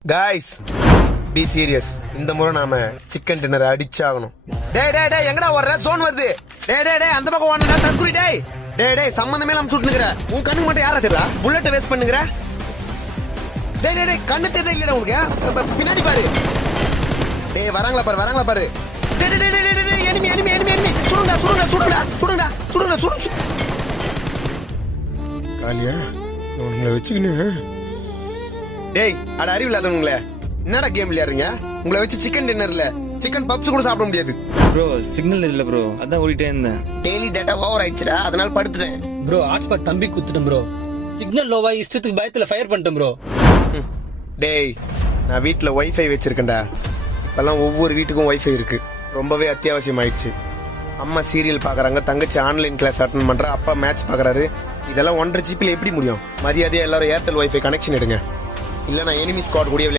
Guys, be serious. இந்த முறை நாம சிக்கன் டின்னர் அடிச்சாகணும். டேய் எங்கடா வர்ற? ஜோன் வருது. டேய் அந்த பக்கம் வாடா தற்குறி டேய். டேய் சம்பந்தமே இல்லாம சுட்டுங்கற. உன் கண்ணு மட்டும் யாரா தெரியல? Bullet waste பண்ணுங்கற. டேய் கண்ணு தெரியல இல்லடா உங்களுக்கு. பின்னாடி பாரு. டேய் வராங்களா பாரு. டேய் எனிமி. சுடுடா. காலியா? உங்களை வச்சுக்கினு. டேய் அட அறிவில்லாதவங்களே, என்னடா கேம் விளையாடுறீங்க? உங்களை வச்சு சிக்கன் டின்னர்ல சிக்கன் பப்ஸ் கூட சாப்பிட முடியாது. ப்ரோ சிக்னல் இல்ல ப்ரோ, அதான் ஓடிட்டே இருந்தேன். டெய்லி டேட்டா ஓவர் ஆயிடுச்சுடா, அதனால படுத்துட்டேன். ப்ரோ ஹாட்ஸ்பாட் தம்பி குத்துட்டேன் ப்ரோ. சிக்னல் லோவா இஷ்டத்துக்கு பயத்துல ஃபயர் பண்ணிட்டேன் ப்ரோ. டேய் நான் வீட்டுல வைஃபை வச்சிருக்கேன்டா. இப்பெல்லாம் ஒவ்வொரு வீட்டுக்கும் வைஃபை இருக்கு, ரொம்பவே அத்தியாவசியம் ஆயிடுச்சு. அம்மா சீரியல் பாக்குறாங்க, தங்கச்சி ஆன்லைன் கிளாஸ் அட்டன் பண்ற, அப்பா மேட்ச் பாக்குறாரு. இதெல்லாம் 1.5 GB எப்படி முடியும்? மரியாதையா எல்லாரும் ஏர்டெல் வைஃபை கனெக்ஷன் எடுங்க, இல்ல நான் எனிமி ஸ்குவாட் கூட